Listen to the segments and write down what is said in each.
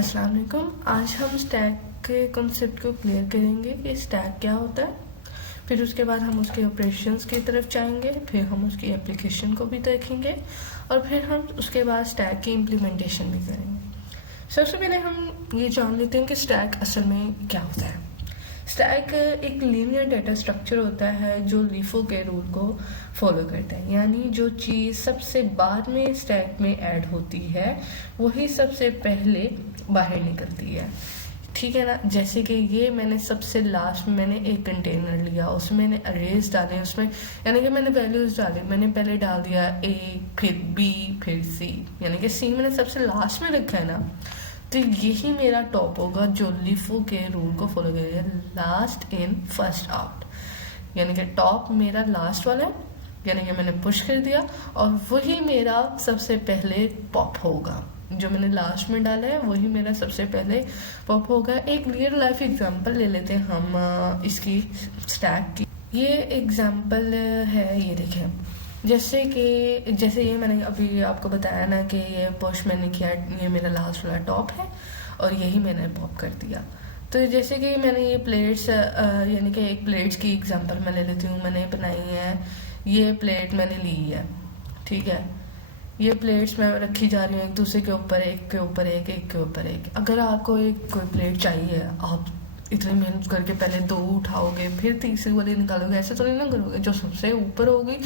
अस्सलाम वालेकुम। आज हम स्टैक के कॉन्सेप्ट को क्लियर करेंगे कि स्टैक क्या होता है। फिर उसके बाद हम उसके ऑपरेशंस की तरफ जाएंगे, फिर हम उसकी एप्लीकेशन को भी देखेंगे और फिर हम उसके बाद स्टैक की इम्प्लीमेंटेशन भी करेंगे। सबसे पहले हम ये जान लेते हैं कि स्टैक असल में क्या होता है। स्टैक एक लीनियर डेटा स्ट्रक्चर होता है जो लीफो के रूल को फॉलो करता है, यानी जो चीज़ सबसे बाद में स्टैक में ऐड होती है वही सबसे पहले बाहर निकलती है। ठीक है ना। जैसे कि ये मैंने सबसे लास्ट में मैंने एक कंटेनर लिया, उसमें मैंने अरेज डाले, उसमें यानी कि मैंने वैल्यूज डाले। मैंने पहले डाल दिया ए, फिर बी, फिर सी, यानी कि सी मैंने सबसे लास्ट में रखा है ना, तो यही मेरा टॉप होगा जो लिफो के रूल को फॉलो करेगा, लास्ट इन फर्स्ट आउट। यानी कि टॉप मेरा लास्ट वाला है, यानी कि मैंने पुश कर दिया और वही मेरा सबसे पहले पॉप होगा। जो मैंने लास्ट में डाला है वही मेरा सबसे पहले पॉप होगा। एक रियल लाइफ एग्जांपल ले लेते हैं हम इसकी स्टैक की। ये एग्जांपल है, ये देखें। जैसे ये मैंने अभी आपको बताया ना कि ये पुश मैंने किया, ये मेरा लास्ट वाला टॉप है और यही मैंने पॉप कर दिया। तो जैसे कि मैंने ये प्लेट्स यानी कि एक प्लेट्स की एग्जांपल मैं ले लेती हूँ। मैंने बनाई है, ये प्लेट मैंने ली है, ठीक है। ये प्लेट्स मैं रखी जा रही हूँ एक दूसरे के ऊपर, एक के ऊपर एक, एक के ऊपर एक। अगर आपको कोई प्लेट चाहिए, आप इतनी मेहनत करके पहले दो उठाओगे फिर तीसरी वाली निकालोगे, ऐसे तो नहीं ना करोगे। जो सबसे ऊपर होगी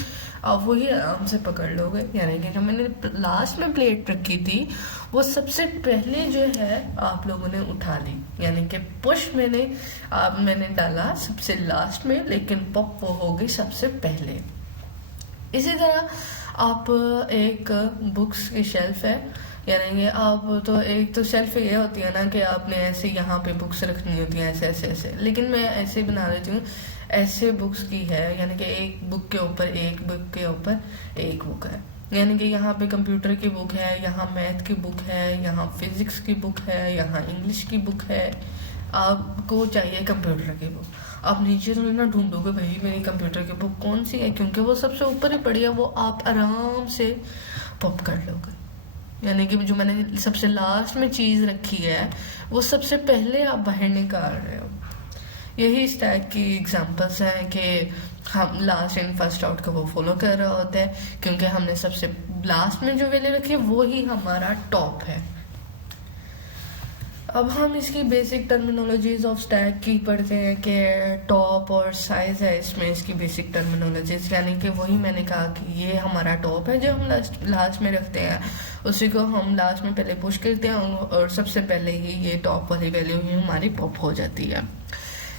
आप वही आराम से पकड़ लोगे। यानी कि जो मैंने लास्ट में प्लेट रखी थी वो सबसे पहले जो है आप लोगों ने उठा ली, यानी कि पुश मैंने डाला सबसे लास्ट में, लेकिन पॉप वो हो गई सबसे पहले। इसी तरह आप एक बुक्स की शेल्फ है, यानी कि आप तो एक तो शेल्फ ये होती है ना कि आपने ऐसे यहाँ पे बुक्स रखनी होती हैं ऐसे ऐसे ऐसे, लेकिन मैं ऐसे ही बना लेती हूँ। ऐसे बुक्स की है, यानी कि एक बुक के ऊपर एक, बुक के ऊपर एक बुक है। यानी कि यहाँ पे कंप्यूटर की बुक है, यहाँ मैथ की बुक है, यहाँ फिजिक्स की बुक है, यहाँ इंग्लिश की बुक है। आपको चाहिए कंप्यूटर की बुक, आप नीचे तो ना ढूंढोगे भाई मेरी कंप्यूटर की बुक कौन सी है, क्योंकि वो सबसे ऊपर ही पड़ी है, वो आप आराम से पॉप कर लोगे। यानी कि जो मैंने सबसे लास्ट में चीज़ रखी है वो सबसे पहले आप बाहर निकाल रहे हो। यही स्टैक की एग्जांपल्स हैं कि हम लास्ट इन फर्स्ट आउट का वो फॉलो कर रहा होता है, क्योंकि हमने सबसे लास्ट में जो वैल्यू रखी है वो ही हमारा टॉप है। अब हम इसकी बेसिक टर्मिनोलॉजीज ऑफ स्टैक की पढ़ते हैं कि टॉप और साइज है इसमें इसकी बेसिक टर्मिनोलॉजीज, यानी कि वही मैंने कहा कि ये हमारा टॉप है जो हम लास्ट में रखते हैं, उसी को हम लास्ट में पहले पुश करते हैं और सबसे पहले ही ये टॉप वाली वैल्यू ही हमारी पॉप हो जाती है।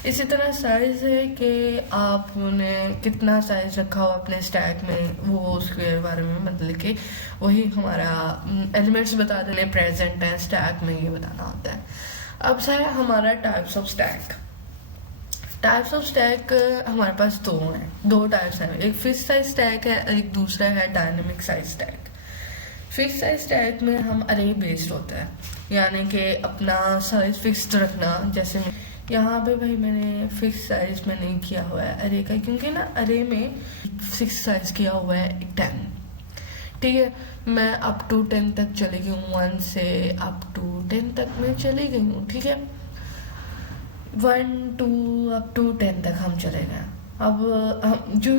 इसी तरह साइज है कि आपने कितना साइज रखा हो अपने स्टैक में, वो उसके बारे में मतलब कि वही हमारा एलिमेंट्स बता देने प्रेजेंट है स्टैक में, ये बताना होता है। अब है हमारा types of stack. Types of stack हमारे पास दो टाइप्स हैं। एक फिक्स साइज स्टैक है, एक दूसरा है dynamic size stack. Fix size stack में हम अरे बेस्ड होता है, यानी कि अपना साइज फिक्स्ड रखना। जैसे यहाँ पे भाई मैंने फिक्स साइज मैंने किया हुआ है अरे का, क्योंकि ना अरे में फिक्स साइज किया हुआ है 10, ठीक है। मैं अप टू 10 तक चली गई हूँ, 1 से अप टू 10 तक मैं चली गई हूँ, ठीक है। 1 2 अप टू 10 तक हम चले गए। अब हम जो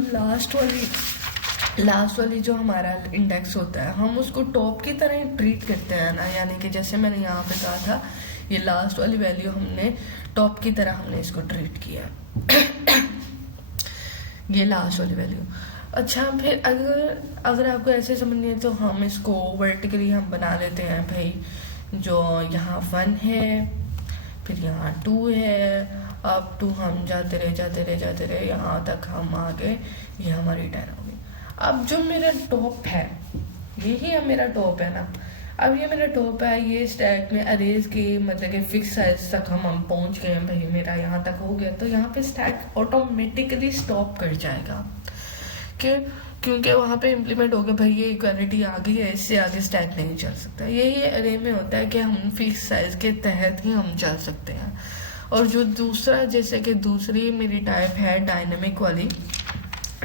लास्ट वाली जो हमारा इंडेक्स होता है हम उसको टॉप की तरह ही ट्रीट करते हैं ना, यानी कि जैसे मैंने यहाँ पे कहा था ये लास्ट वाली वैल्यू हमने टॉप की तरह हमने इसको ट्रीट किया ये लास्ट वाली वैल्यू। अच्छा, फिर अगर आपको ऐसे समझनी है तो हम इसको वर्टिकली हम बना लेते हैं भाई। जो यहाँ 1 है, फिर यहाँ 2 है, अब 2 हम जाते रहे यहाँ तक हम आ गए, ये हमारी 10 होगी। अब जो मेरा टॉप है यही है मेरा टॉप है ना। अब ये मेरा टॉप है, ये स्टैक में अरेज के मतलब कि फिक्स साइज तक हम पहुंच गए हैं भाई, मेरा यहाँ तक हो गया, तो यहाँ पे स्टैक ऑटोमेटिकली स्टॉप कर जाएगा क्योंकि वहाँ पे इम्प्लीमेंट हो गया भाई ये इक्वालिटी आ गई है, इससे आगे स्टैक नहीं चल सकता। यही अरे में होता है कि हम फिक्स साइज के तहत ही हम चल सकते हैं। और जो दूसरा, जैसे कि दूसरी मेरी टाइप है डायनेमिक वाली,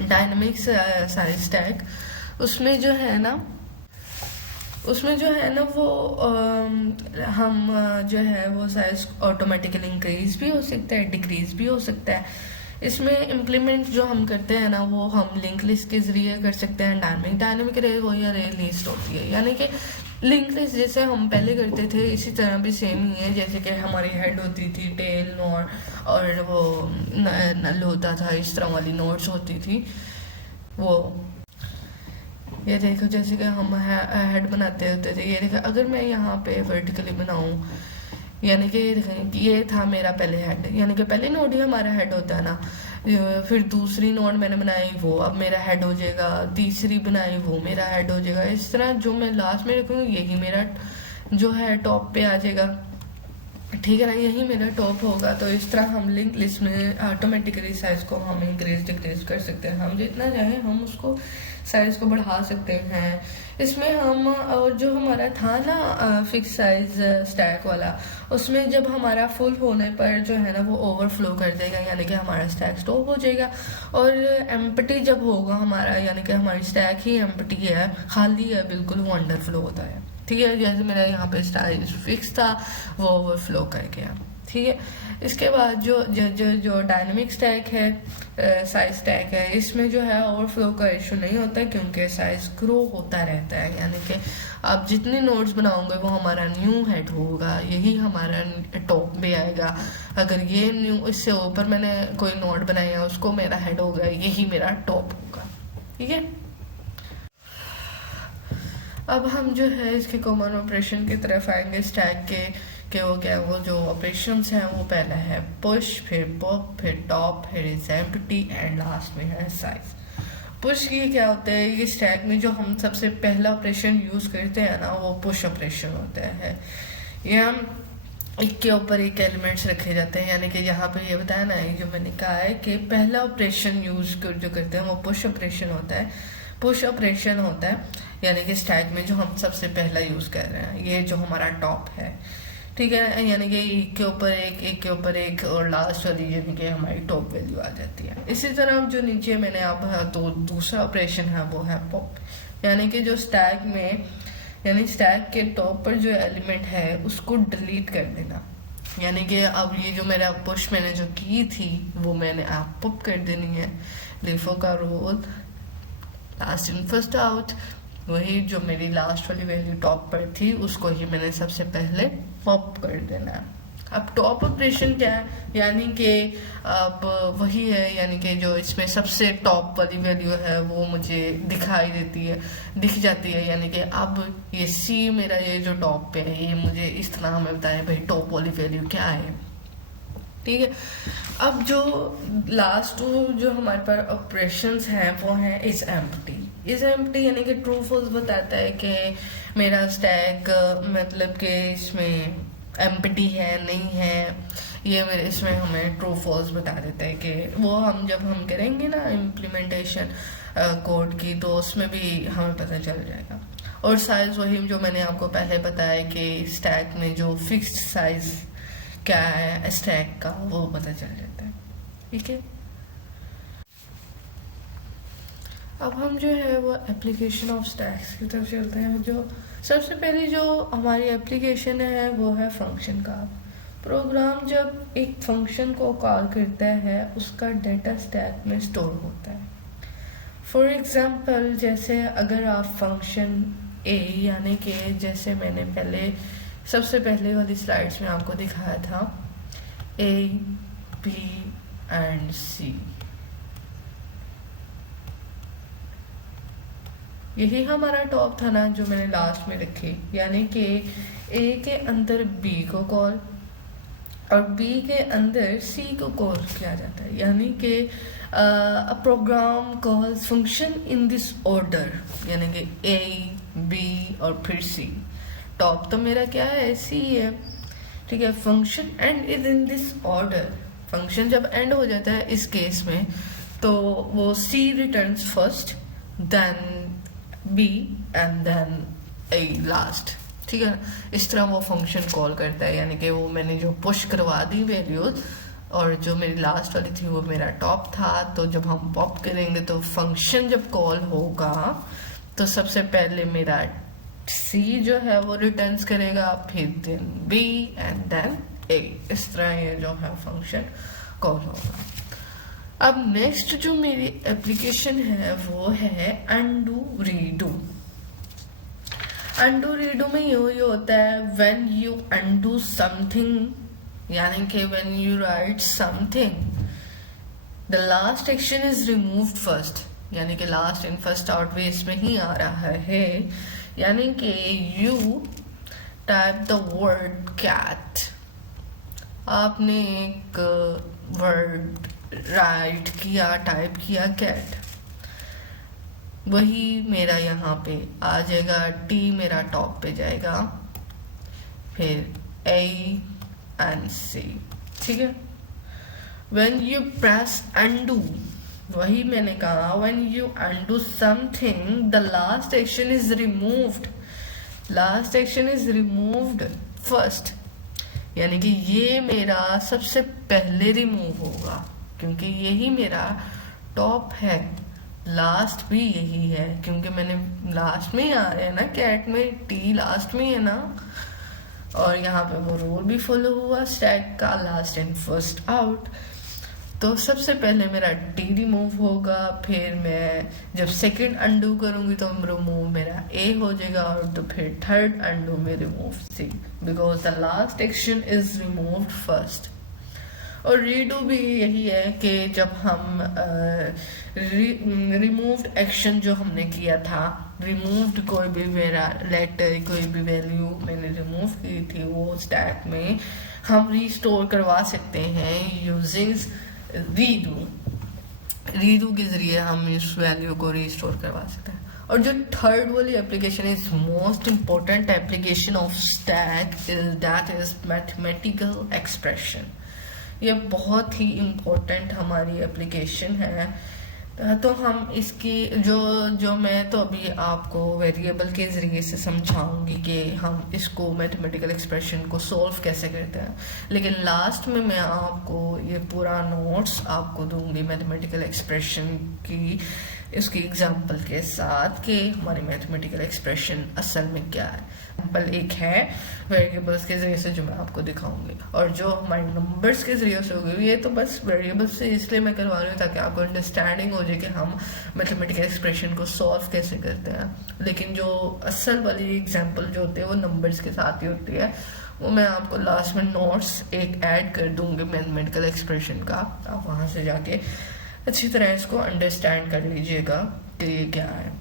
डायनेमिक साइज स्टैक, उसमें जो है ना उसमें जो है ना वो हम जो है वो साइज ऑटोमेटिकली इंक्रीज भी हो सकता है, डिक्रीज भी हो सकता है। इसमें इम्प्लीमेंट जो हम करते हैं ना वो हम लिंक लिस्ट के ज़रिए कर सकते हैं। डायनेमिक रे वही अरे लिस्ट होती है, यानी कि लिंक लिस्ट जैसे हम पहले करते थे इसी तरह भी सेम ही है। जैसे कि हमारी हेड होती थी, टेल नोड और वो नल होता था, इस तरह वाली नोड्स होती थी। वो ये देखो जैसे कि हम हेड बनाते होते थे, ये देखो अगर मैं यहाँ पे वर्टिकली बनाऊँ, यानी कि ये देखें ये था मेरा पहले हेड, यानी कि पहले नोड ही हमारा हेड होता है ना। फिर दूसरी नोड मैंने बनाई वो अब मेरा हेड हो जाएगा, तीसरी बनाई वो मेरा हेड हो जाएगा। इस तरह जो मैं लास्ट में रखूँगी यही मेरा जो है टॉप पे आ जाएगा, ठीक है ना, यही मेरा टॉप होगा। तो इस तरह हम लिंक लिस्ट में ऑटोमेटिकली साइज को हम इंक्रीज डिक्रीज कर सकते हैं। हम जितना चाहें हम उसको साइज को बढ़ा सकते हैं। इसमें हम और जो हमारा था ना फिक्स साइज स्टैक वाला, उसमें जब हमारा फुल होने पर जो है ना वो ओवरफ्लो कर देगा, यानी कि हमारा स्टैक स्टॉप हो जाएगा। और एम्प्टी जब होगा हमारा, यानी कि हमारी स्टैक ही एम्प्टी है, खाली है बिल्कुल, वो अंडरफ्लो होता है, ठीक है। जैसे मेरा यहाँ पे साइज फिक्स था वो ओवरफ्लो कर गया, ठीक है। इसके बाद जो डायनेमिक स्टैक है, साइज स्टैक है, इसमें जो है ओवरफ्लो का इशू नहीं होता क्योंकि साइज ग्रो होता रहता है। यानी कि आप जितने नोड्स बनाओगे वो हमारा न्यू हेड होगा, यही हमारा टॉप में आएगा। अगर ये न्यू इससे ऊपर मैंने कोई नोड बनाया उसको मेरा हेड होगा, यही मेरा टॉप होगा, ठीक है। अब हम जो है इसके कॉमन ऑपरेशन की तरफ आएंगे स्टैक के वो क्या, वो जो ऑपरेशंस हैं वो पहला है पुश, फिर पॉप, फिर टॉप, फिर इज एम्प्टी एंड लास्ट में है साइज। पुश की क्या होता है, ये स्टैक में जो हम सबसे पहला ऑपरेशन यूज़ करते हैं ना वो पुश ऑपरेशन होता है। ये हम एक के ऊपर एक एलिमेंट्स रखे जाते हैं, यानी कि यहाँ पे ये बताया ना, ये जो मैंने कहा है कि पहला ऑपरेशन जो करते हैं वो पुश ऑपरेशन होता है। पुश ऑपरेशन होता है यानी कि स्टैक में जो हम सबसे पहला यूज़ कर रहे हैं, ये जो हमारा टॉप है, ठीक है, यानी कि एक के ऊपर एक और लास्ट वाली यानी कि हमारी टॉप वैल्यू आ जाती है। इसी तरह जो नीचे मैंने अब तो दूसरा ऑपरेशन है वो है पॉप, यानी कि जो स्टैक में यानी स्टैक के टॉप पर जो एलिमेंट है उसको डिलीट कर देना। यानी कि अब ये जो मेरा पुश मैंने जो की थी वो मैंने आप पॉप कर देनी है। लिफो का rule last in first out, वही जो मेरी लास्ट वाली वैल्यू टॉप पर थी उसको ही मैंने सबसे पहले पॉप कर देना है। अब टॉप ऑपरेशन क्या है, यानी कि अब वही है, यानी कि जो इसमें सबसे टॉप वाली वैल्यू है वो मुझे दिख जाती है। यानी कि अब ये सी मेरा ये जो टॉप पे है ये मुझे इस तरह हमें बताया भाई टॉप वाली वैल्यू क्या है, ठीक है। अब जो लास्ट जो हमारे पास ऑपरेशंस हैं वो हैं इज एम्प्टी यानी कि ट्रू फॉल्स बताता है कि मेरा स्टैक मतलब कि इसमें एम्प्टी है नहीं है, ये मेरे इसमें हमें ट्रू फॉल्स बता देता है कि वो हम जब हम करेंगे ना इम्प्लीमेंटेशन कोड की तो उसमें भी हमें पता चल जाएगा। और साइज वही जो मैंने आपको पहले बताया कि स्टैक में जो फिक्स्ड साइज क्या है स्टैक का वो पता चल जाता है, ठीक है। अब हम जो है वो एप्लीकेशन ऑफ स्टैक्स की तरफ चलते हैं। जो सबसे पहले जो हमारी एप्लीकेशन है वो है फंक्शन का। प्रोग्राम जब एक फंक्शन को कॉल करता है उसका डाटा स्टैक में स्टोर होता है। फॉर एग्जांपल जैसे अगर आप फंक्शन ए यानी कि जैसे मैंने सबसे पहले वाली स्लाइड्स में आपको दिखाया था ए बी एंड सी, यही हमारा टॉप था ना जो मैंने लास्ट में रखे, यानी कि ए के अंदर बी को कॉल और बी के अंदर सी को कॉल किया जाता है। यानी कि a program calls function in this order, यानी कि ए बी और फिर सी। टॉप तो मेरा क्या है सी है, ठीक है। Function end is in this order, function जब एंड हो जाता है इस केस में तो वो C returns first then B and then A last, ठीक है। इस तरह वो फंक्शन कॉल करता है, यानी कि वो मैंने जो पुश करवा दी वैल्यूज और जो मेरी लास्ट वाली थी वो मेरा टॉप था। तो जब हम पॉप करेंगे तो फंक्शन जब कॉल होगा तो सबसे पहले मेरा सी जो है वो रिटर्न्स करेगा, फिर देन बी एंड देन ए। इस तरह ये जो है फंक्शन कॉल होगा। अब नेक्स्ट जो मेरी एप्लीकेशन है वो है अनडू रीडू। अनडू रीडू में ये होता है व्हेन यू अनडू समथिंग, यानी कि when you write something the last action is removed first, यानी कि last in first out way इसमें ही आ रहा है। यानी कि you type the word cat, आपने एक वर्ड राइट किया, टाइप किया कैट, वही मेरा यहाँ पे आ जाएगा, टी मेरा टॉप पे जाएगा, फिर ए एंड सी, ठीक है। व्हेन यू प्रेस अनडू, वही मैंने कहा when you undo something the last action is removed, last action is removed first, यानी कि ये मेरा सबसे पहले रिमूव होगा क्योंकि यही मेरा टॉप है, लास्ट भी यही है क्योंकि मैंने लास्ट में ही आ रहे हैं ना, कैट में टी लास्ट में है ना, और यहाँ पे वो रूल भी फॉलो हुआ स्टैक का, लास्ट इन फर्स्ट आउट। तो सबसे पहले मेरा टी रिमूव होगा, फिर मैं जब सेकंड अनडू करूंगी तो रिमूव मेरा ए हो जाएगा, और तो फिर थर्ड अनडू में remove C, because the last action is removed first. और रीडू भी यही है कि जब हम रिमूव्ड एक्शन जो हमने किया था, रिमूव्ड कोई भी मेरा लेटर, कोई भी वैल्यू मैंने रिमूव की थी, वो स्टैक में हम रीस्टोर करवा सकते हैं यूजिंग रीडू। रीडू के जरिए हम इस वैल्यू को रीस्टोर करवा सकते हैं। और जो थर्ड वाली application is most important application of stack, that is mathematical expression. ये बहुत ही इम्पोर्टेंट हमारी एप्लीकेशन है। तो हम इसकी जो मैं तो अभी आपको वेरिएबल के ज़रिए से समझाऊंगी कि हम इसको मैथमेटिकल एक्सप्रेशन को सॉल्व कैसे करते हैं, लेकिन लास्ट में मैं आपको ये पूरा नोट्स आपको दूंगी मैथमेटिकल एक्सप्रेशन की, इसकी एग्जांपल के साथ कि हमारी मैथमेटिकल एक्सप्रेशन असल में क्या है। एग्जांपल एक है वेरिएबल्स के जरिए से जो मैं आपको दिखाऊंगी, और जो हमारे नंबर्स के जरिए से होगी, ये तो बस वेरिएबल्स से इसलिए मैं करवा रही हूँ ताकि आपको अंडरस्टैंडिंग हो जाए कि हम मैथमेटिकल एक्सप्रेशन को सॉल्व कैसे करते हैं। लेकिन जो असल वाली एग्जांपल जो होती है वो नंबर्स के साथ ही होती है, वो मैं आपको लास्ट में नोट्स एक ऐड कर दूंगी मैथमेटिकल एक्सप्रेशन का, आप वहाँ से जाके अच्छी तरह इसको अंडरस्टैंड कर लीजिएगा कि ये क्या है,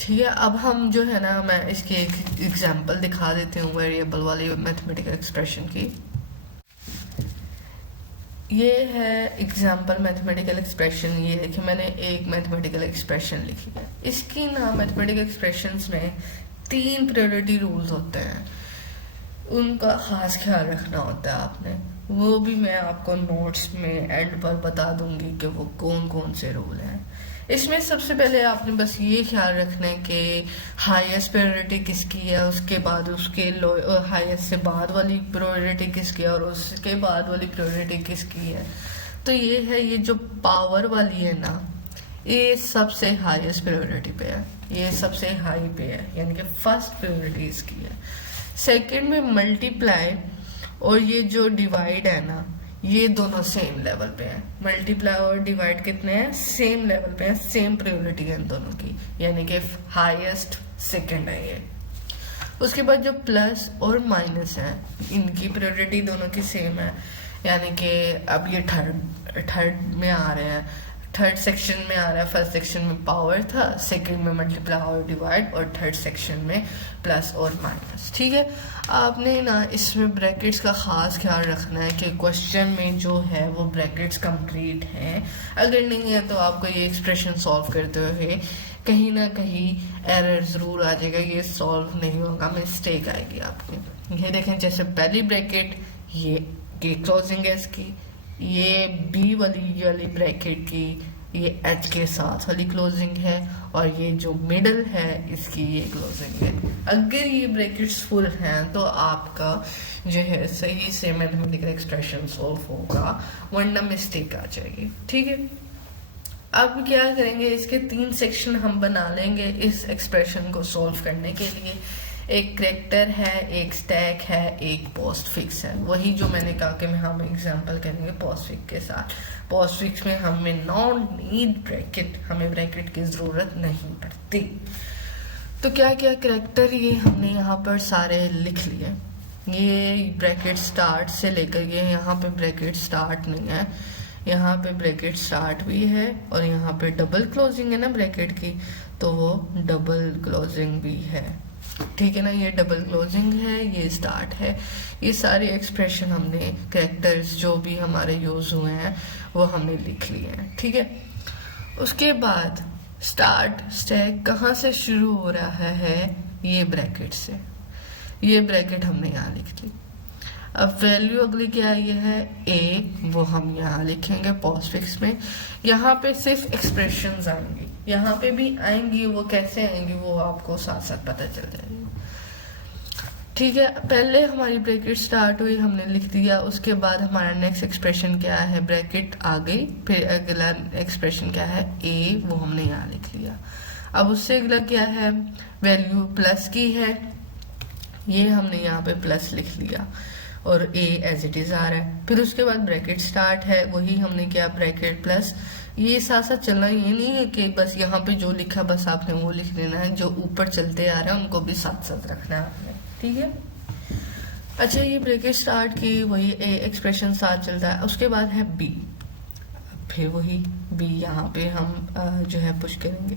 ठीक है। अब हम जो है ना, मैं इसकी एक एग्जांपल दिखा देती हूँ वेरिएबल वाली मैथमेटिकल एक्सप्रेशन की। ये है एग्जांपल मैथमेटिकल एक्सप्रेशन। ये देखिए मैंने एक मैथमेटिकल एक्सप्रेशन लिखी है। इसकी ना मैथमेटिकल एक्सप्रेशंस में 3 प्रायोरिटी रूल्स होते हैं, उनका खास ख्याल रखना होता है आपने, वो भी मैं आपको नोट्स में एंड पर बता दूंगी कि वो कौन कौन से रूल हैं। इसमें सबसे पहले आपने बस ये ख्याल रखना है कि हाईएस्ट प्रायोरिटी किसकी है, उसके बाद उसके हाईएस्ट से बाद वाली प्रायोरिटी किसकी है, और उसके बाद वाली प्रायोरिटी किसकी है। तो ये है, ये जो पावर वाली है ना, ये सबसे हाईएस्ट प्रायोरिटी पे है, ये सबसे हाई पे है, यानी कि फर्स्ट प्रायोरिटी इसकी है। सेकंड में मल्टीप्लाई और ये जो डिवाइड है ना, ये दोनों सेम लेवल पे हैं। मल्टीप्लाई और डिवाइड कितने हैं, सेम लेवल पे हैं, सेम प्रायोरिटी है इन दोनों की, यानी कि हाईएस्ट सेकंड है ये। उसके बाद जो प्लस और माइनस है, इनकी प्रायोरिटी दोनों की सेम है, यानी कि अब ये थर्ड में आ रहे हैं, थर्ड सेक्शन में आ रहा है। फर्स्ट सेक्शन में पावर था, सेकंड में मल्टीप्लाई और डिवाइड, और थर्ड सेक्शन में प्लस और माइनस, ठीक है। आपने ना इसमें ब्रैकेट्स का खास ख्याल रखना है कि क्वेश्चन में जो है वो ब्रैकेट्स कंप्लीट हैं, अगर नहीं है तो आपको ये एक्सप्रेशन सॉल्व करते हुए कहीं ना कहीं एरर ज़रूर आ जाएगा, ये सॉल्व नहीं होगा, मिस्टेक आएगी आपकी। ये देखें, जैसे पहली ब्रैकेट ये क्लोजिंग है इसकी, ये बी वाली ब्रैकेट की ये एच के साथ वाली क्लोजिंग है, और ये जो मिडल है इसकी ये क्लोजिंग है। अगर ये ब्रैकेट्स फुल हैं तो आपका जो है सही से मैथमेटिकल एक्सप्रेशन सॉल्व होगा, वरना मिस्टेक आ जाएगी, ठीक है। अब क्या करेंगे, इसके 3 सेक्शन हम बना लेंगे इस एक्सप्रेशन को सॉल्व करने के लिए। एक करेक्टर है, एक स्टैक है, एक पोस्ट फिक्स है। वही जो मैंने कहा कि हम एग्जांपल करेंगे पोस्ट फिक्स के साथ। पोस्ट फिक्स में हमें नॉट नीड ब्रैकेट, हमें ब्रैकेट की ज़रूरत नहीं पड़ती। तो क्या क्या करेक्टर ये हमने यहाँ पर सारे लिख लिए। ये ब्रैकेट स्टार्ट से लेकर ये यहाँ पे ब्रैकेट स्टार्ट नहीं है, यहाँ पे ब्रैकेट स्टार्ट भी है, और यहाँ पे डबल क्लोजिंग है ना ब्रैकेट की, तो वो डबल क्लोजिंग भी है। ठीक है ना, ये डबल क्लोजिंग है, ये स्टार्ट है। ये सारे एक्सप्रेशन हमने कैरेक्टर्स जो भी हमारे यूज हुए हैं वो हमने लिख लिए हैं। ठीक है, उसके बाद स्टार्ट स्टैक कहाँ से शुरू हो रहा है, ये ब्रैकेट से। ये ब्रैकेट हमने यहाँ लिख ली। अब वैल्यू अगली क्या आई है, ए, वो हम यहाँ लिखेंगे पोस्टफिक्स में। यहाँ पे सिर्फ एक्सप्रेशंस आएंगी, यहाँ पे भी आएंगी, वो कैसे आएंगी वो आपको साथ साथ पता चल जाएगी। ठीक है, पहले हमारी ब्रैकेट स्टार्ट हुई, हमने लिख दिया। उसके बाद हमारा नेक्स्ट एक्सप्रेशन क्या है, ब्रैकेट आ गई, फिर अगला एक्सप्रेशन क्या है, ए, वो हमने यहाँ लिख लिया। अब उससे अगला क्या है, वैल्यू प्लस की है, ये हमने यहाँ पे प्लस लिख लिया, और ए एज इट इज आ रहा है। फिर उसके बाद ब्रैकेट स्टार्ट है, वही हमने किया ब्रैकेट प्लस। ये साथ साथ चलना, ये नहीं है कि बस यहाँ पे जो लिखा बस आपने वो लिख लेना है, जो ऊपर चलते आ रहे हैं उनको भी साथ साथ रखना है आपने। ठीक है, अच्छा, ये ब्रैकेट स्टार्ट की, वही ए एक्सप्रेशन साथ चलता है। उसके बाद है बी, फिर वही बी यहाँ पे हम जो है पुश करेंगे।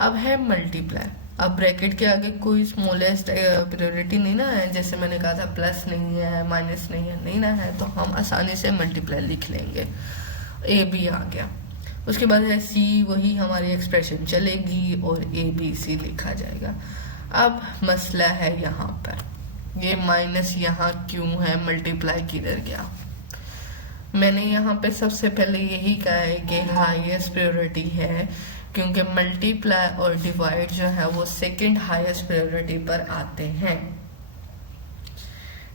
अब है मल्टीप्लाई। अब ब्रैकेट के आगे कोई स्मॉलेस्ट प्रायोरिटी नहीं ना है, जैसे मैंने कहा था प्लस नहीं है, माइनस नहीं है, नहीं ना है, तो हम आसानी से मल्टीप्लाई लिख लेंगे। ए बी आ गया। उसके बाद है सी, वही हमारी एक्सप्रेशन चलेगी और ए बी सी लिखा जाएगा। अब मसला है यहाँ पर, ये माइनस यहाँ क्यों है, मल्टीप्लाई किधर गया। मैंने यहाँ पे सबसे पहले यही कहा है कि हाईएस्ट प्रायोरिटी है, क्योंकि मल्टीप्लाई और डिवाइड जो है वो सेकंड हाईएस्ट प्रायोरिटी पर आते हैं।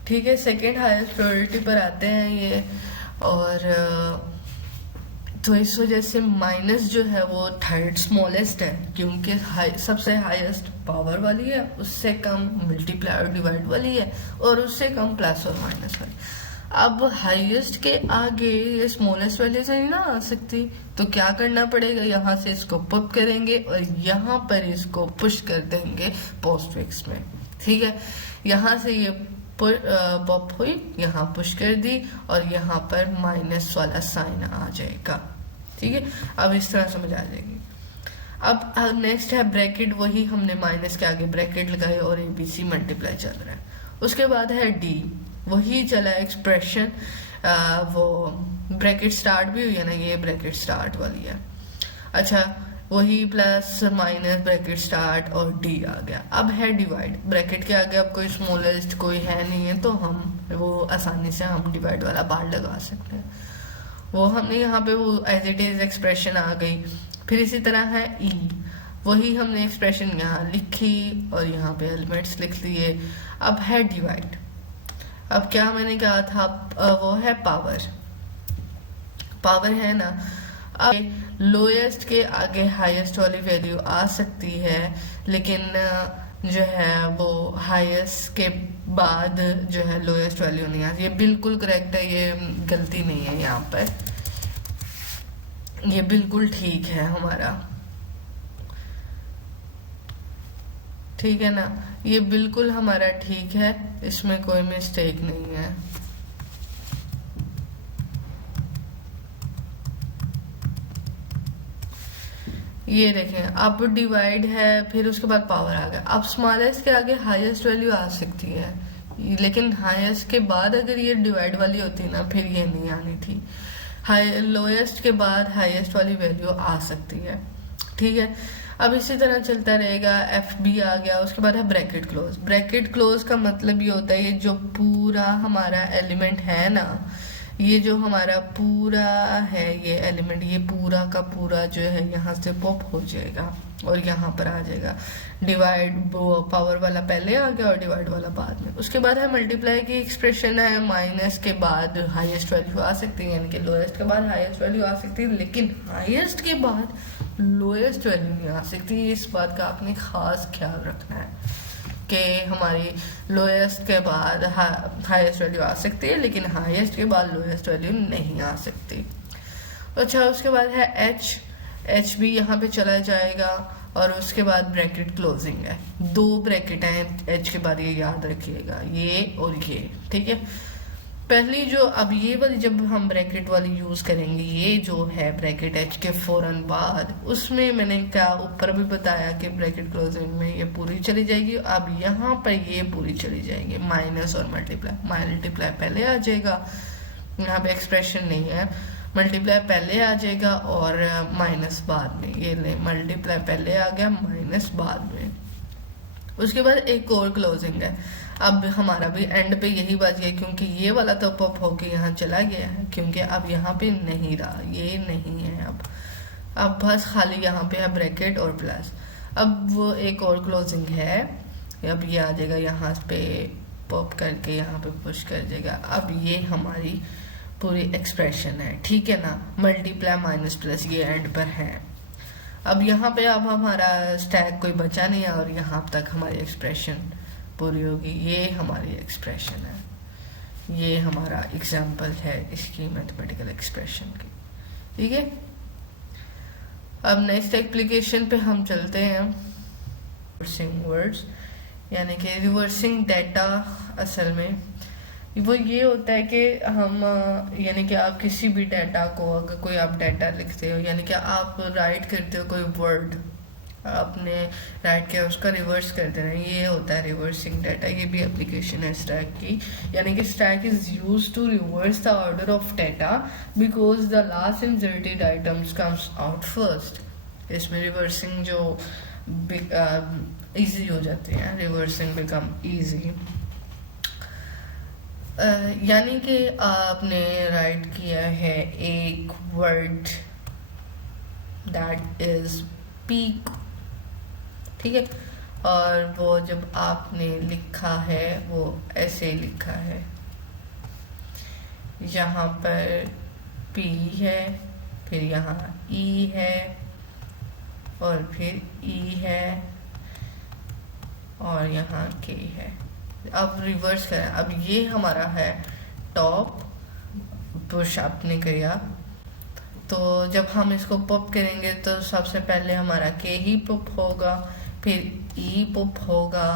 ठीक है, सेकंड हाईएस्ट प्रायोरिटी पर आते हैं ये, और तो इस वजह से माइनस जो है वो थर्ड स्मॉलेस्ट है, क्योंकि सबसे हाईएस्ट पावर वाली है, उससे कम मल्टीप्लाई और डिवाइड वाली है, और उससे कम प्लस और माइनस वाली। अब हाईएस्ट के आगे ये स्मॉलेस्ट वैल्यू से नहीं ना आ सकती, तो क्या करना पड़ेगा, यहाँ से इसको पॉप करेंगे और यहाँ पर इसको पुश कर देंगे पोस्टफिक्स में। ठीक है, यहाँ से ये पॉप हुई, यहाँ पुश कर दी, और यहाँ पर माइनस वाला साइन आ जाएगा। ठीक है, अब इस तरह समझ आ जाएगी। अब नेक्स्ट है ब्रैकेट, वही हमने माइनस के आगे ब्रैकेट लगाए और ABC मल्टीप्लाई चल रहा है। उसके बाद है डी, वही चला एक्सप्रेशन, वो ब्रैकेट स्टार्ट भी हुई है ना, ये ब्रैकेट स्टार्ट वाली है। अच्छा, वही प्लस माइनस ब्रैकेट स्टार्ट और डी आ गया। अब है डिवाइड, ब्रैकेट के आगे अब कोई स्मॉलेस्ट कोई है नहीं है, तो हम वो आसानी से हम डिवाइड वाला बार लगा सकते हैं। वो हमने यहाँ पे वो एज इट इज एक्सप्रेशन आ गई। फिर इसी तरह है ई, वही हमने एक्सप्रेशन यहाँ लिखी और यहाँ पे एलिमेंट्स लिख लिए। अब है डिवाइड, अब क्या मैंने कहा था, वो है पावर, पावर है ना। अब लोएस्ट के आगे हाईएस्ट वाली वैल्यू आ सकती है, लेकिन जो है वो हाईएस्ट के बाद जो है लोएस्ट वैल्यू नहीं आती। ये बिल्कुल करेक्ट है, ये गलती नहीं है यहाँ पर, ये बिल्कुल ठीक है हमारा। ठीक है ना, ये बिल्कुल हमारा ठीक है, इसमें कोई मिस्टेक नहीं है। ये देखें, अब डिवाइड है, फिर उसके बाद पावर आ गया। अब स्मॉलेस्ट के आगे हाईएस्ट वैल्यू आ सकती है, लेकिन हाईएस्ट के बाद अगर ये डिवाइड वाली होती ना, फिर ये नहीं आनी थी। हाई लोएस्ट के बाद हाईएस्ट वाली वैल्यू आ सकती है। ठीक है, अब इसी तरह चलता रहेगा। एफ बी आ गया। उसके बाद है ब्रैकेट क्लोज। ब्रैकेट क्लोज का मतलब ये होता है, ये जो पूरा हमारा एलिमेंट है ना, ये जो हमारा पूरा है ये एलिमेंट, ये पूरा का पूरा जो है यहाँ से पॉप हो जाएगा और यहाँ पर आ जाएगा। डिवाइड पावर वाला पहले आ गया और डिवाइड वाला बाद में। उसके बाद है मल्टीप्लाई की एक्सप्रेशन है, माइनस के बाद हाईएस्ट वैल्यू आ सकती है, यानी कि लोएस्ट के बाद हाईएस्ट वैल्यू आ सकती है, लेकिन हाईएस्ट के बाद लोएस्ट वैल्यू नहीं आ सकती। इस बात का आपने खास ख्याल रखना है कि हमारी लोएस्ट के बाद हाईएस्ट वैल्यू आ सकती है, लेकिन हाईएस्ट के बाद लोएस्ट वैल्यू नहीं आ सकती। अच्छा, उसके बाद है एच भी यहाँ पे चला जाएगा और उसके बाद ब्रैकेट क्लोजिंग है, 2 ब्रैकेट हैं एच के बाद, ये याद रखिएगा, ये और ये, ठीक है। पहली जो अब ये वाली जब हम ब्रैकेट वाली यूज करेंगे, ये जो है ब्रैकेट एच के फौरन बाद, उसमें मैंने क्या ऊपर भी बताया कि ब्रैकेट क्लोजिंग में ये पूरी चली जाएगी। अब यहाँ पर ये पूरी चली जाएगी, माइनस और मल्टीप्लाई पहले आ जाएगा, यहाँ पे एक्सप्रेशन नहीं है, मल्टीप्लाई पहले आ जाएगा और माइनस बाद में। ये ले, मल्टीप्लाई पहले आ गया, माइनस बाद में। उसके बाद एक और क्लोजिंग है। अब हमारा भी एंड पे यही बात है, क्योंकि ये वाला तो पॉप होके यहाँ चला गया है, क्योंकि अब यहाँ पे नहीं रहा, ये नहीं है अब बस खाली यहाँ पे है ब्रैकेट और प्लस। अब वो एक और क्लोजिंग है, अब ये आ जाएगा यहाँ पे पॉप करके यहाँ पे पुश कर जाएगा। अब ये हमारी पूरी एक्सप्रेशन है, ठीक है ना। मल्टीप्लाई माइनस प्लस ये एंड पर है। अब यहाँ पे अब हमारा स्टैक कोई बचा नहीं है और यहाँ तक हमारी एक्सप्रेशन पूरी होगी। ये हमारी एक्सप्रेशन है, ये हमारा एग्जाम्पल है इसकी मैथमेटिकल एक्सप्रेशन की, ठीक है। अब नेक्स्ट एप्लीकेशन पे हम चलते हैं, रिवर्सिंग वर्ड्स, यानी कि रिवर्सिंग डाटा। असल में वो ये होता है कि हम यानी कि आप किसी भी डाटा को, अगर कोई आप डाटा लिखते हो, यानी कि आप राइट करते हो कोई वर्ड, आपने राइट किया उसका रिवर्स कर देना, ये होता है रिवर्सिंग डाटा। ये भी एप्लीकेशन है स्टैक की, यानी कि stack is used to reverse the order of data because the last inserted items comes out first. इसमें रिवर्सिंग जो इजी हो जाती है, रिवर्सिंग बिकम इजी। यानी कि आपने राइट किया है एक वर्ड दैट इज पीक, ठीक है, और वो जब आपने लिखा है वो ऐसे लिखा है, यहाँ पर पी है, फिर यहाँ ई है और फिर ई है और यहाँ के है। अब रिवर्स करें, अब ये हमारा है टॉप, पुश आपने किया, तो जब हम इसको पॉप करेंगे तो सबसे पहले हमारा के ही पॉप होगा, फिर ई पॉप होगा,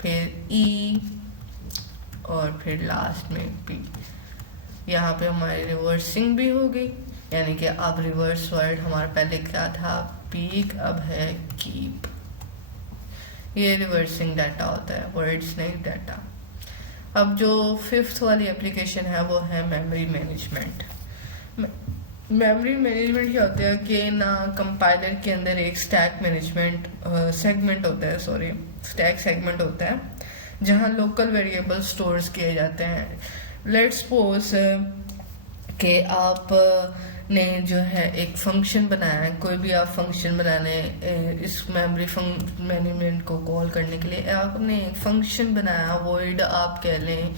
फिर ई और फिर लास्ट में पी। यहाँ पे हमारी रिवर्सिंग भी होगी, यानी कि अब रिवर्स वर्ड हमारा पहले क्या था, पीक, अब है कीप। ये रिवर्सिंग डाटा होता है, वर्ड्स नहीं डाटा। अब जो 5th वाली एप्लीकेशन है वो है मेमोरी मैनेजमेंट। मेमोरी मैनेजमेंट क्या होता है कि ना, कंपाइलर के अंदर एक स्टैक मैनेजमेंट सेगमेंट होता है, सॉरी स्टैक सेगमेंट होता है, जहाँ लोकल वेरिएबल स्टोर्स किए जाते हैं। लेट्स सपोज कि आप ने जो है एक फंक्शन बनाया है, कोई भी आप फंक्शन बनाने, इस मेमोरी मैनेजमेंट को कॉल करने के लिए आपने एक फंक्शन बनाया, वॉइड आप कह लें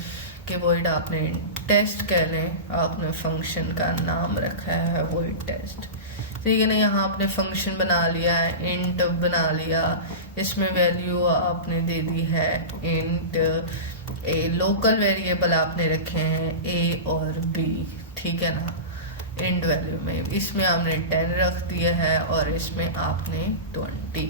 कि वॉइड आपने टेस्ट कह लें, आपने फंक्शन का नाम रखा है वॉइड टेस्ट, ठीक है ना। यहाँ आपने फंक्शन बना लिया है, इंट बना लिया, इसमें वैल्यू आपने दे दी है इंट ए, लोकल वेरिएबल आपने रखे हैं ए और बी, ठीक है ना, इंट वैल्यू में। इसमें आपने 10 रख दिया है और इसमें आपने 20।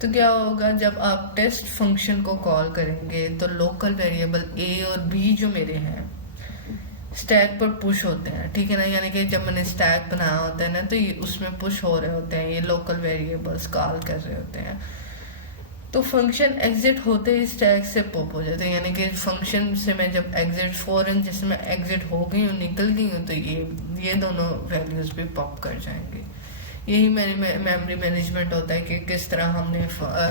तो क्या होगा, जब आप टेस्ट फंक्शन को कॉल करेंगे तो लोकल वेरिएबल ए और बी जो मेरे हैं स्टैक पर पुश होते हैं, ठीक है ना। यानी कि जब मैंने स्टैक बनाया होता है ना, तो ये उसमें पुश हो रहे होते हैं, ये लोकल वेरिएबल्स कॉल कर रहे होते हैं। तो फंक्शन एग्जिट होते ही स्टैक से पॉप हो जाते हैं, यानी कि फंक्शन से मैं जब एग्जिट फॉरन जिसमें एग्जिट हो गई हूँ, निकल गई हूँ, तो ये दोनों वैल्यूज भी पॉप कर जाएंगे। यही मेमोरी मैनेजमेंट होता है कि किस तरह हमने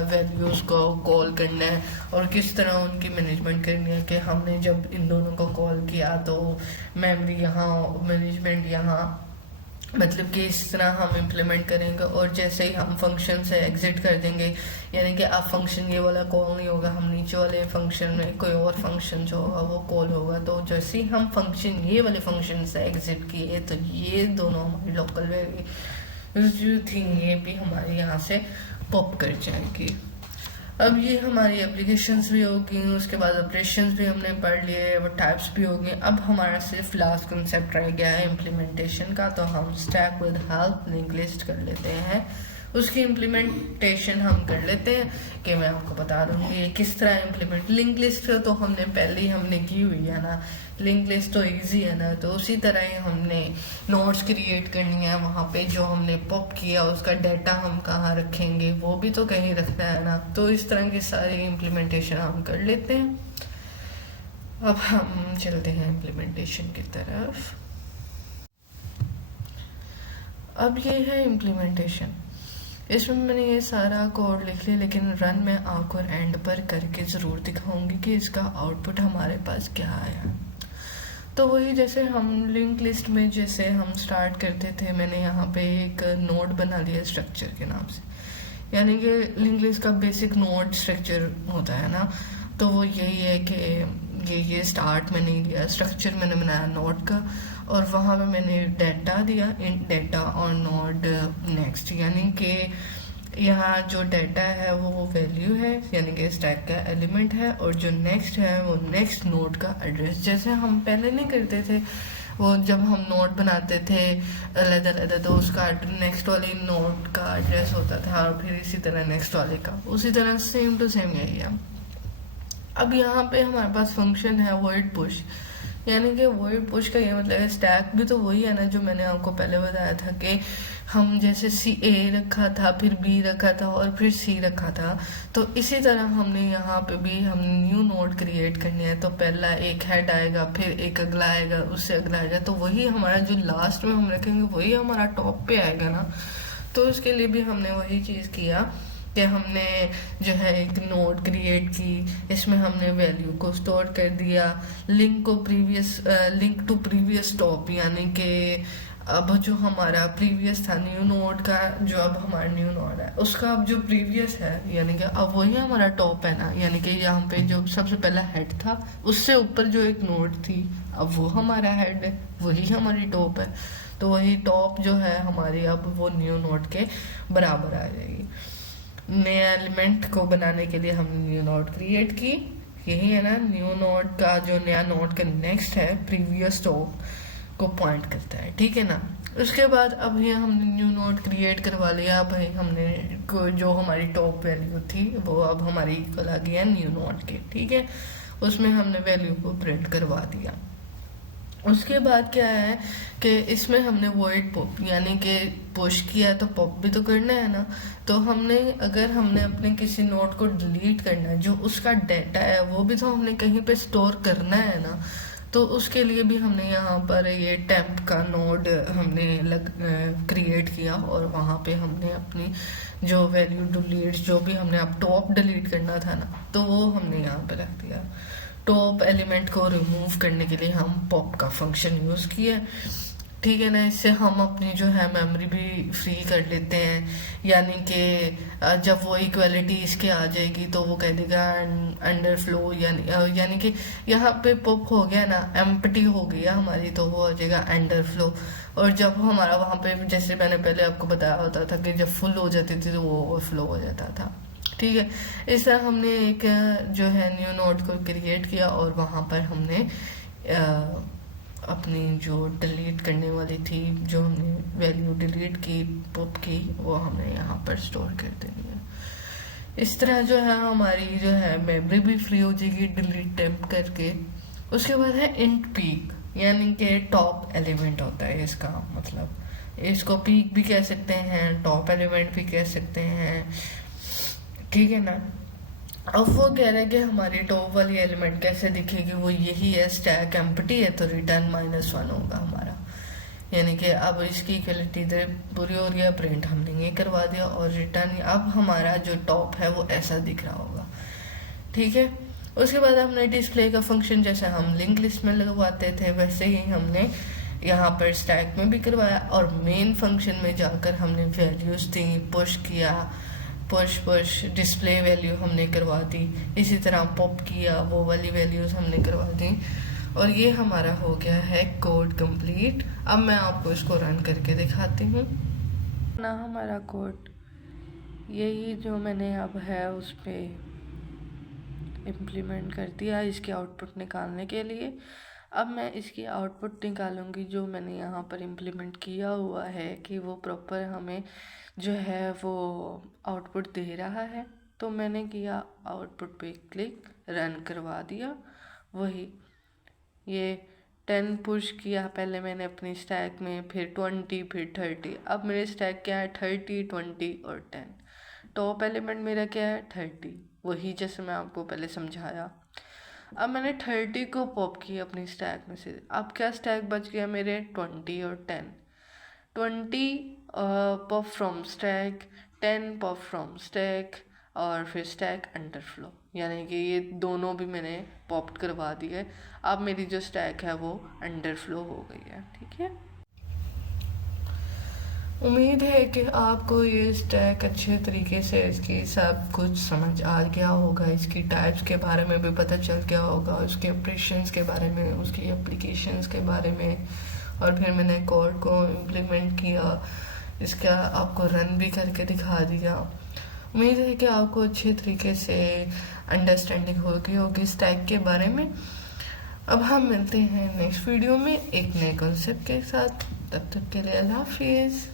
वैल्यूज़ को कॉल करना है और किस तरह उनकी मैनेजमेंट करनी है, कि हमने जब इन दोनों को कॉल किया तो मेमोरी यहाँ, मैनेजमेंट यहाँ, मतलब कि इस तरह हम इम्प्लीमेंट करेंगे। और जैसे ही हम फंक्शन से एग्जिट कर देंगे, यानी कि अब फंक्शन ये वाला कॉल नहीं होगा, हम नीचे वाले फंक्शन में कोई और फंक्शन जो होगा वो कॉल होगा। तो जैसे ही हम फंक्शन ये वाले फंक्शन से एग्जिट किए तो ये दोनों हमारी लोकल वेरिएबल जो थी ये भी हमारे यहाँ से पॉप कर जाएगी। अब ये हमारी एप्लीकेशंस भी होगी, उसके बाद ऑपरेशंस भी हमने पढ़ लिए, वो टाइप्स भी होंगे। अब हमारा सिर्फ लास्ट कंसेप्ट रह गया है इम्प्लीमेंटेशन का, तो हम stack with help link list कर लेते हैं। उसकी इम्प्लीमेंटेशन हम कर लेते हैं कि मैं आपको बता दूँगी किस तरह इम्प्लीमेंट। लिंक लिस्ट तो हमने पहले ही हमने की हुई है ना, लिंक लिस्ट तो इजी है ना, तो उसी तरह ही हमने नोट्स क्रिएट करनी है। वहाँ पे जो हमने पॉप किया उसका डाटा हम कहाँ रखेंगे, वो भी तो कहीं रखना है ना। तो इस तरह की सारी इम्प्लीमेंटेशन हम कर लेते हैं। अब हम चलते हैं इम्प्लीमेंटेशन की तरफ। अब ये है इम्प्लीमेंटेशन, इसमें मैंने ये सारा कोड लिख लिया, लेकिन रन में आपको एंड पर करके ज़रूर दिखाऊंगी कि इसका आउटपुट हमारे पास क्या आया। तो वही जैसे हम लिंक लिस्ट में जैसे हम स्टार्ट करते थे, मैंने यहाँ पे एक नोड बना लिया स्ट्रक्चर के नाम से, यानी कि लिंक लिस्ट का बेसिक नोड स्ट्रक्चर होता है ना। तो वो यही है कि ये स्टार्ट मैंने लिया, स्ट्रक्चर मैंने बनाया नोड का, और वहाँ पे मैंने डाटा दिया, इन डाटा और नोड नेक्स्ट, यानी कि यहाँ जो डाटा है वो वैल्यू है, यानी कि स्टैक का एलिमेंट है, और जो नेक्स्ट है वो नेक्स्ट नोड का एड्रेस। जैसे हम पहले नहीं करते थे, वो जब हम नोड बनाते थे अलग-अलग, तो उसका नेक्स्ट वाली नोड का एड्रेस होता था, और फिर इसी तरह नेक्स्ट वाले का, उसी तरह सेम टू सेम यही है। अब यहाँ पे हमारे पास फंक्शन है void push, यानी कि void push का ये मतलब है स्टैक भी तो वही है ना जो मैंने आपको पहले बताया था कि हम जैसे A रखा था, फिर B रखा था और फिर C रखा था। तो इसी तरह हमने यहाँ पे भी हम न्यू नोड क्रिएट करनी है। तो पहला एक हेड आएगा, फिर एक अगला आएगा, उससे अगला आएगा, तो वही हमारा जो लास्ट में हम रखेंगे वही हमारा टॉप पे आएगा ना। तो उसके लिए भी हमने वही चीज़ किया कि हमने जो है एक नोड क्रिएट की, इसमें हमने वैल्यू को स्टोर कर दिया, लिंक को लिंक टू प्रीवियस टॉप, यानी कि अब जो हमारा प्रीवियस था न्यू नोड का, जो अब हमारा न्यू नोड है उसका अब जो प्रीवियस है, यानी कि अब वही हमारा टॉप है ना, यानी कि यहाँ पे जो सबसे पहला हेड था उससे ऊपर जो एक नोड थी, अब वो हमारा हेड है, वही हमारी टॉप है। तो वही टॉप जो है हमारी अब वो न्यू नोड के बराबर आ जाएगी। नया एलिमेंट को बनाने के लिए हमने न्यू नोड क्रिएट की, यही है ना, न्यू नोड का जो नया नोड का नेक्स्ट है प्रीवियस टॉप को पॉइंट करता है, ठीक है ना। उसके बाद अब ये हमने न्यू नोड क्रिएट करवा लिया, भाई हमने जो हमारी टॉप वैल्यू थी वो अब हमारी इक्वल आ गया न्यू नोड के, ठीक है। उसमें हमने वैल्यू को प्रिंट करवा दिया। उसके बाद क्या है कि इसमें हमने वॉइड पॉप, यानी कि पुश किया तो पॉप भी तो करना है ना। तो हमने अगर हमने अपने किसी नोड को डिलीट करना है, जो उसका डाटा है वो भी तो हमने कहीं पे स्टोर करना है ना। तो उसके लिए भी हमने यहाँ पर ये टेम्प का नोड हमने क्रिएट किया, और वहाँ पे हमने अपनी जो वैल्यू डिलीट, जो भी हमने अब टॉप डिलीट करना था ना, तो वो हमने यहाँ पे रख दिया। टॉप एलिमेंट को रिमूव करने के लिए हम पॉप का फंक्शन यूज़ किया, ठीक है ना। इससे हम अपनी जो है मेमोरी भी फ्री कर लेते हैं, यानी कि जब वो इक्वलिटी इसके आ जाएगी तो वो कह देगा अंडर फ्लो, यानी कि यहाँ पे पॉप हो गया ना, एम्प्टी हो गया हमारी, तो वो आ जाएगा अंडर फ्लो। और जब हमारा वहाँ पे जैसे मैंने पहले आपको बताया होता था कि जब फुल हो जाती थी तो वो ओवरफ्लो हो जाता था, ठीक है। इस तरह हमने एक जो है न्यू नोड को क्रिएट किया, और वहाँ पर हमने अपनी जो डिलीट करने वाली थी, जो हमने वैल्यू डिलीट की पॉप की, वो हमने यहाँ पर स्टोर कर देनी है। इस तरह जो है हमारी जो है मेमोरी भी फ्री हो जाएगी डिलीट टेम्प करके। उसके बाद है इंट पीक, यानी कि टॉप एलिमेंट होता है इसका मतलब, इसको पीक भी कह सकते हैं, टॉप एलिमेंट भी कह सकते हैं, ठीक है ना। अब वो कह रहा है कि हमारी टॉप वाली एलिमेंट कैसे दिखेगी, वो यही है, स्टैक एम्प्टी है तो रिटर्न -1 होगा हमारा, यानी कि अब इसकी इक्वलिटी इधर पूरी हो रही है, प्रिंट हमने ये करवा दिया और रिटर्न, अब हमारा जो टॉप है वो ऐसा दिख रहा होगा। ठीक है, उसके बाद हमने डिस्प्ले का फंक्शन जैसे हम लिंक लिस्ट में लगवाते थे वैसे ही हमने यहाँ पर स्टैक में भी करवाया, और मेन फंक्शन में जाकर हमने वैल्यूज़ दी, पुश किया, पुश डिस्प्ले वैल्यू हमने करवा दी, इसी तरह पॉप किया, वो वाली वैल्यूज़ हमने करवा दी, और ये हमारा हो गया है कोड कंप्लीट। अब मैं आपको इसको रन करके दिखाती हूँ ना। हमारा कोड यही जो मैंने अब है उस पर इम्प्लीमेंट कर दिया इसके आउटपुट निकालने के लिए। अब मैं इसकी आउटपुट निकालूंगी जो मैंने यहाँ पर इम्प्लीमेंट किया हुआ है कि वो प्रॉपर हमें जो है वो आउटपुट दे रहा है। तो मैंने किया आउटपुट पे क्लिक, रन करवा दिया। वही ये 10 पुश किया पहले मैंने अपनी स्टैक में, फिर 20, फिर 30। अब मेरे स्टैक क्या है 30, 20 और 10। टॉप एलिमेंट मेरा क्या है 30, वही जैसे मैं आपको पहले समझाया। अब मैंने 30 को पॉप किया अपनी स्टैक में से। अब क्या स्टैक बच गया मेरे 20 और 10। 20 pop from stack, 10 pop from stack, और फिर स्टैक अंडरफ्लो, यानी कि ये दोनों भी मैंने पॉप करवा दिए। अब मेरी जो स्टैक है वो अंडरफ्लो हो गई है। ठीक है, उम्मीद है कि आपको ये स्टैक अच्छे तरीके से इसकी सब कुछ समझ आ गया होगा, इसकी टाइप्स के बारे में भी पता चल गया होगा, उसके ऑपरेशंस के बारे में, उसकी एप्लीकेशंस के बारे में, और फिर मैंने कोड को इम्प्लीमेंट किया, इसका आपको रन भी करके दिखा दिया। उम्मीद है कि आपको अच्छे तरीके से अंडरस्टैंडिंग होगी स्टैक के बारे में। अब हम मिलते हैं नेक्स्ट वीडियो में एक नए कॉन्सेप्ट के साथ। तब तक के लिए अल्लाह हाफिज़।